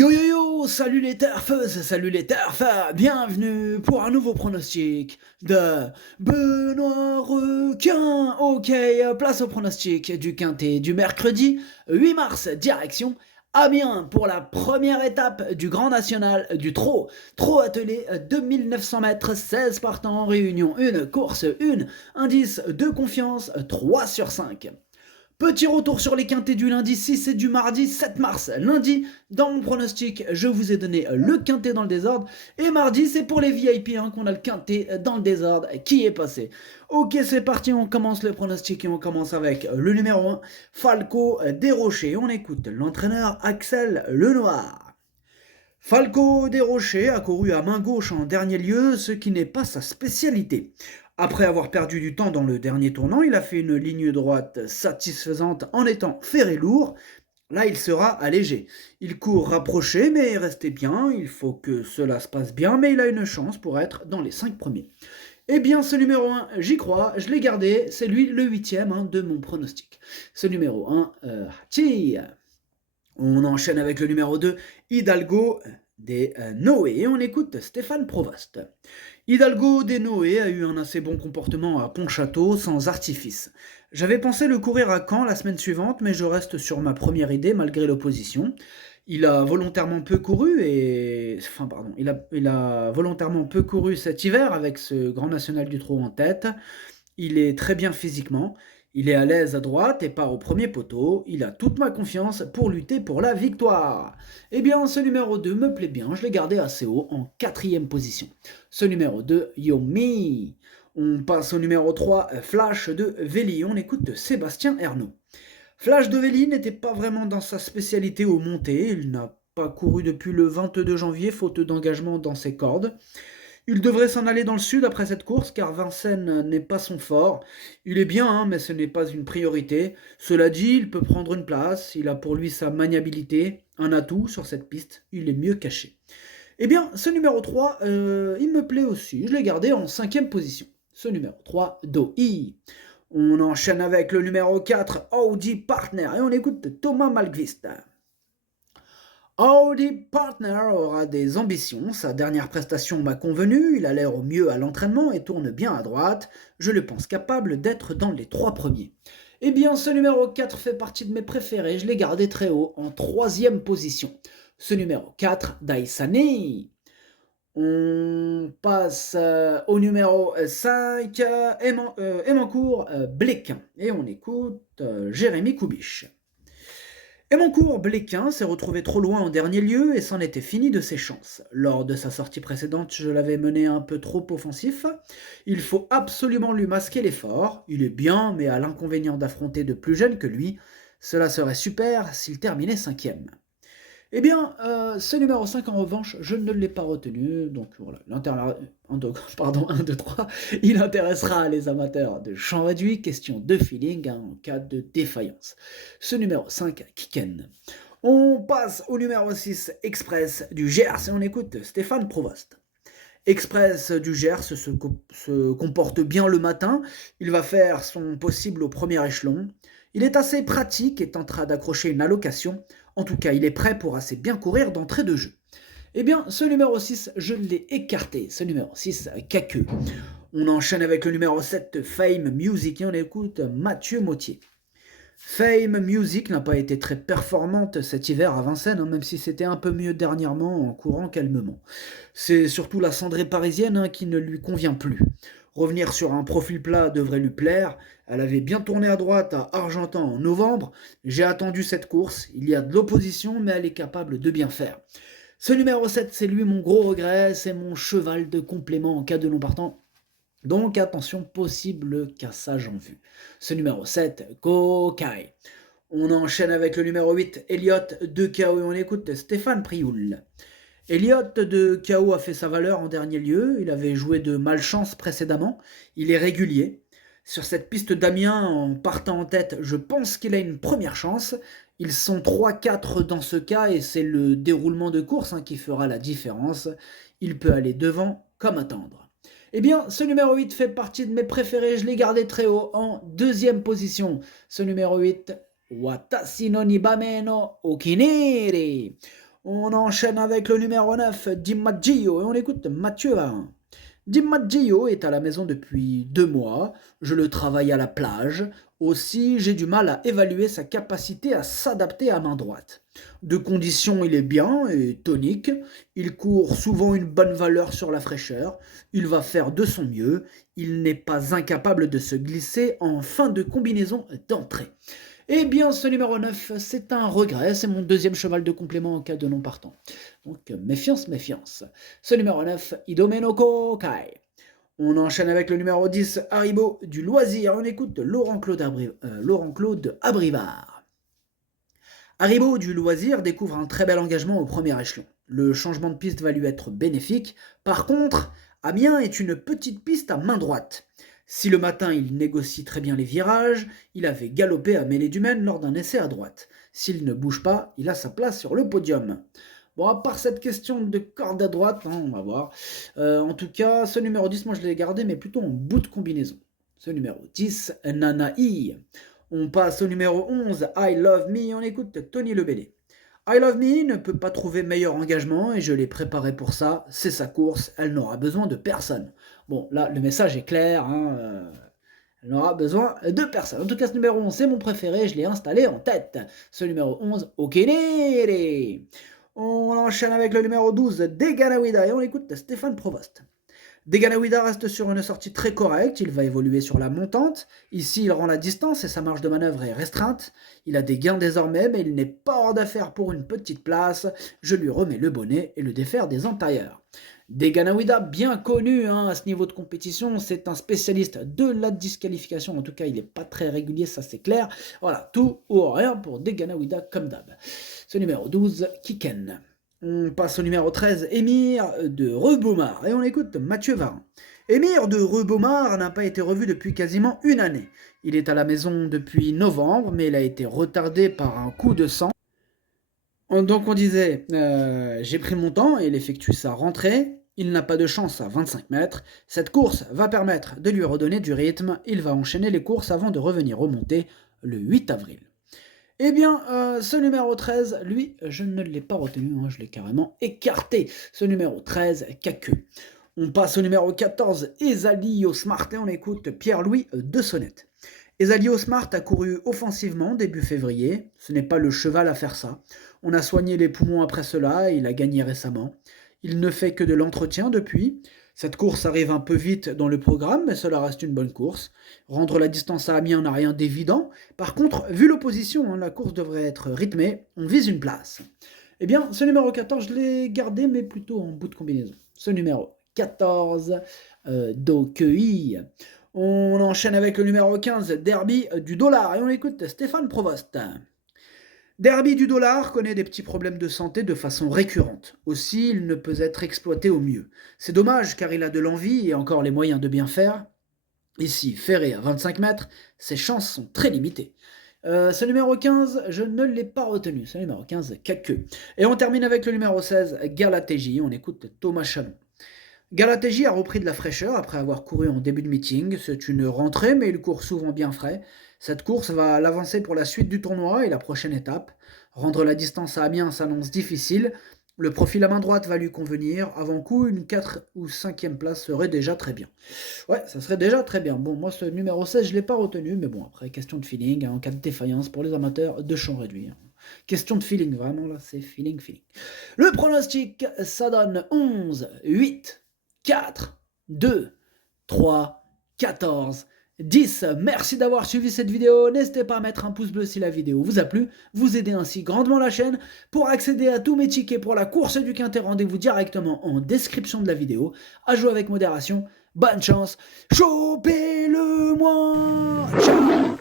Yo yo yo, salut les turfeuses, salut les turfs, bienvenue pour un nouveau pronostic de Benoît Requin. Ok, place au pronostic du quintet du mercredi 8 mars, direction Amiens pour la première étape du Grand National du Trot attelé 2900 mètres, 16 partants en réunion, une course, une indice de confiance 3 sur 5. Petit retour sur les quintets du lundi 6 et du mardi 7 mars. Lundi, dans mon pronostic, je vous ai donné le quintet dans le désordre. Et mardi, c'est pour les VIP qu'on a le quintet dans le désordre qui est passé. Ok, c'est parti, on commence le pronostic et on commence avec le numéro 1, Falco Desrochers. On écoute l'entraîneur Axel Lenoir. Falco Desrochers a couru à main gauche en dernier lieu, ce qui n'est pas sa spécialité. Après avoir perdu du temps dans le dernier tournant, il a fait une ligne droite satisfaisante en étant ferré lourd. Là, il sera allégé. Il court rapproché, mais restez bien, il faut que cela se passe bien, mais il a une chance pour être dans les 5 premiers. Eh bien, ce numéro 1, j'y crois, je l'ai gardé, c'est lui le 8e de mon pronostic. Ce numéro 1, on enchaîne avec le numéro 2, Hidalgo des Noé, et on écoute Stéphane Provost. Hidalgo des Noé a eu un assez bon comportement à Pontchâteau, sans artifice. J'avais pensé le courir à Caen la semaine suivante, mais je reste sur ma première idée malgré l'opposition. Il a volontairement peu couru il a volontairement peu couru cet hiver avec ce Grand National du Trot en tête. Il est très bien physiquement, il est à l'aise à droite et part au premier poteau, il a toute ma confiance pour lutter pour la victoire. Eh bien, ce numéro 2 me plaît bien, je l'ai gardé assez haut en 4e position. Ce numéro 2, Yomi. On passe au numéro 3, Flash de Véli, on écoute Sébastien Ernaud. Flash de Véli n'était pas vraiment dans sa spécialité aux montées, il n'a pas couru depuis le 22 janvier faute d'engagement dans ses cordes. Il devrait s'en aller dans le sud après cette course car Vincennes n'est pas son fort. Il est bien, mais ce n'est pas une priorité. Cela dit, il peut prendre une place, il a pour lui sa maniabilité, un atout sur cette piste, il est mieux caché. Eh bien, ce numéro 3, il me plaît aussi, je l'ai gardé en 5e position. Ce numéro 3, Doi. On enchaîne avec le numéro 4, Audi Partner, et on écoute Thomas Malmqvist. Audi Partner aura des ambitions, sa dernière prestation m'a convenu, il a l'air au mieux à l'entraînement et tourne bien à droite, je le pense capable d'être dans les 3 premiers. Eh bien, ce numéro 4 fait partie de mes préférés, je l'ai gardé très haut, en 3e position. Ce numéro 4, Daisani. On passe au numéro 5, Emancourt Bléquin, et on écoute Jérémy Koubiche. Emancourt-Bléquin s'est retrouvé trop loin en dernier lieu et c'en était fini de ses chances. Lors de sa sortie précédente, je l'avais mené un peu trop offensif. Il faut absolument lui masquer l'effort. Il est bien, mais a l'inconvénient d'affronter de plus jeunes que lui. Cela serait super s'il terminait 5e. Eh bien, ce numéro 5, en revanche, je ne l'ai pas retenu. Donc voilà, pardon, 1, 2, 3. Il intéressera les amateurs de champ réduit, question de feeling en cas de défaillance. Ce numéro 5, Kiken. On passe au numéro 6, Express du Gers, et on écoute Stéphane Provost. Express du Gers se comporte bien le matin, il va faire son possible au premier échelon. Il est assez pratique et tentera d'accrocher une allocation. En tout cas, il est prêt pour assez bien courir d'entrée de jeu. Eh bien, ce numéro 6, je l'ai écarté. Ce numéro 6, Caqueux. On enchaîne avec le numéro 7, Fame Music, et on écoute Mathieu Mautier. Fame Music n'a pas été très performante cet hiver à Vincennes, même si c'était un peu mieux dernièrement en courant calmement. C'est surtout la cendrée parisienne qui ne lui convient plus. Revenir sur un profil plat devrait lui plaire. Elle avait bien tourné à droite à Argentan en novembre. J'ai attendu cette course. Il y a de l'opposition, mais elle est capable de bien faire. Ce numéro 7, c'est lui mon gros regret. C'est mon cheval de complément en cas de non partant. Donc attention, possible cassage en vue. Ce numéro 7, Kokai. On enchaîne avec le numéro 8, Elliot de KO, et on écoute Stéphane Prioul. Elliot de KO a fait sa valeur en dernier lieu, il avait joué de malchance précédemment, il est régulier. Sur cette piste d'Amiens, en partant en tête, je pense qu'il a une première chance. Ils sont 3-4 dans ce cas et c'est le déroulement de course qui fera la différence. Il peut aller devant comme attendre. Eh bien, ce numéro 8 fait partie de mes préférés, je l'ai gardé très haut en 2e position. Ce numéro 8, Watashi no Nibame no Okiniri. On enchaîne avec le numéro 9, DiMaggio, et on écoute Mathieu Varin. DiMaggio est à la maison depuis 2 mois, je le travaille à la plage, aussi j'ai du mal à évaluer sa capacité à s'adapter à main droite. De condition il est bien et tonique, il court souvent une bonne valeur sur la fraîcheur, il va faire de son mieux, il n'est pas incapable de se glisser en fin de combinaison d'entrée. Eh bien, ce numéro 9, c'est un regret, c'est mon deuxième cheval de complément en cas de non partant. Donc, méfiance, méfiance. Ce numéro 9, Idomeno Kai. On enchaîne avec le numéro 10, Haribo du Loisir. On écoute Laurent-Claude Abrivard. Haribo du Loisir découvre un très bel engagement au premier échelon. Le changement de piste va lui être bénéfique. Par contre, Amiens est une petite piste à main droite. Si le matin il négocie très bien les virages, il avait galopé à mêlée du Maine lors d'un essai à droite. S'il ne bouge pas, il a sa place sur le podium. Bon, à part cette question de corde à droite, hein, on va voir. En tout cas, ce numéro 10, moi je l'ai gardé, mais plutôt en bout de combinaison. Ce numéro 10, Nanaï. On passe au numéro 11, I Love Me, on écoute Tony Lebellé. I Love Me ne peut pas trouver meilleur engagement et je l'ai préparé pour ça, c'est sa course, elle n'aura besoin de personne. Bon, là, le message est clair, hein, elle n'aura besoin de personne. En tout cas, ce numéro 11, c'est mon préféré, je l'ai installé en tête. Ce numéro 11, Okenere. On enchaîne avec le numéro 12, Deganawida, et on écoute Stéphane Provost. Deganawida reste sur une sortie très correcte, il va évoluer sur la montante. Ici, il rend la distance et sa marge de manœuvre est restreinte. Il a des gains désormais, mais il n'est pas hors d'affaire pour une petite place. Je lui remets le bonnet et le défaire des entailleurs. Deganawida, bien connu à ce niveau de compétition, c'est un spécialiste de la disqualification. En tout cas, il n'est pas très régulier, ça c'est clair. Voilà, tout ou rien pour Deganawida comme d'hab. Ce numéro 12, Kiken. On passe au numéro 13, Émir de Rebomar, et on écoute Mathieu Varin. Émir de Rebomar n'a pas été revu depuis quasiment une année. Il est à la maison depuis novembre, mais il a été retardé par un coup de sang. Donc on disait, j'ai pris mon temps et il effectue sa rentrée. Il n'a pas de chance à 25 mètres. Cette course va permettre de lui redonner du rythme. Il va enchaîner les courses avant de revenir remonter le 8 avril. Eh bien, ce numéro 13, lui, je ne l'ai pas retenu, je l'ai carrément écarté. Ce numéro 13, Caqueux. On passe au numéro 14, Esalio Smart, et on écoute Pierre-Louis de Sonnette. Esalio Smart a couru offensivement début février, ce n'est pas le cheval à faire ça. On a soigné les poumons après cela, et il a gagné récemment. Il ne fait que de l'entretien depuis. Cette course arrive un peu vite dans le programme, mais cela reste une bonne course. Rendre la distance à Amiens n'a rien d'évident. Par contre, vu l'opposition, la course devrait être rythmée. On vise une place. Eh bien, ce numéro 14, je l'ai gardé, mais plutôt en bout de combinaison. Ce numéro 14, Dokei. On enchaîne avec le numéro 15, Derby du Dollar. Et on écoute Stéphane Provost. Derby du Dollar connaît des petits problèmes de santé de façon récurrente. Aussi, il ne peut être exploité au mieux. C'est dommage car il a de l'envie et encore les moyens de bien faire. Ici, ferré à 25 mètres, ses chances sont très limitées. Ce numéro 15, je ne l'ai pas retenu. Ce numéro 15, Caqueux. Et on termine avec le numéro 16, Galatégie. On écoute Thomas Chalon. Galatégie a repris de la fraîcheur après avoir couru en début de meeting. C'est une rentrée, mais il court souvent bien frais. Cette course va l'avancer pour la suite du tournoi et la prochaine étape. Rendre la distance à Amiens s'annonce difficile. Le profil à main droite va lui convenir. Avant coup, une 4 ou 5e place serait déjà très bien. Ouais, ça serait déjà très bien. Bon, moi, ce numéro 16, je ne l'ai pas retenu, mais bon, après, question de feeling, en cas de défaillance pour les amateurs de champ réduit. Question de feeling, vraiment, là, c'est feeling. Le pronostic, ça donne 11, 8, 4, 2, 3, 14, 10. Merci d'avoir suivi cette vidéo. N'hésitez pas à mettre un pouce bleu si la vidéo vous a plu. Vous aidez ainsi grandement la chaîne. Pour accéder à tous mes tickets pour la course du Quintet, rendez-vous directement en description de la vidéo. À jouer avec modération. Bonne chance. Chopez-le-moi. Ciao.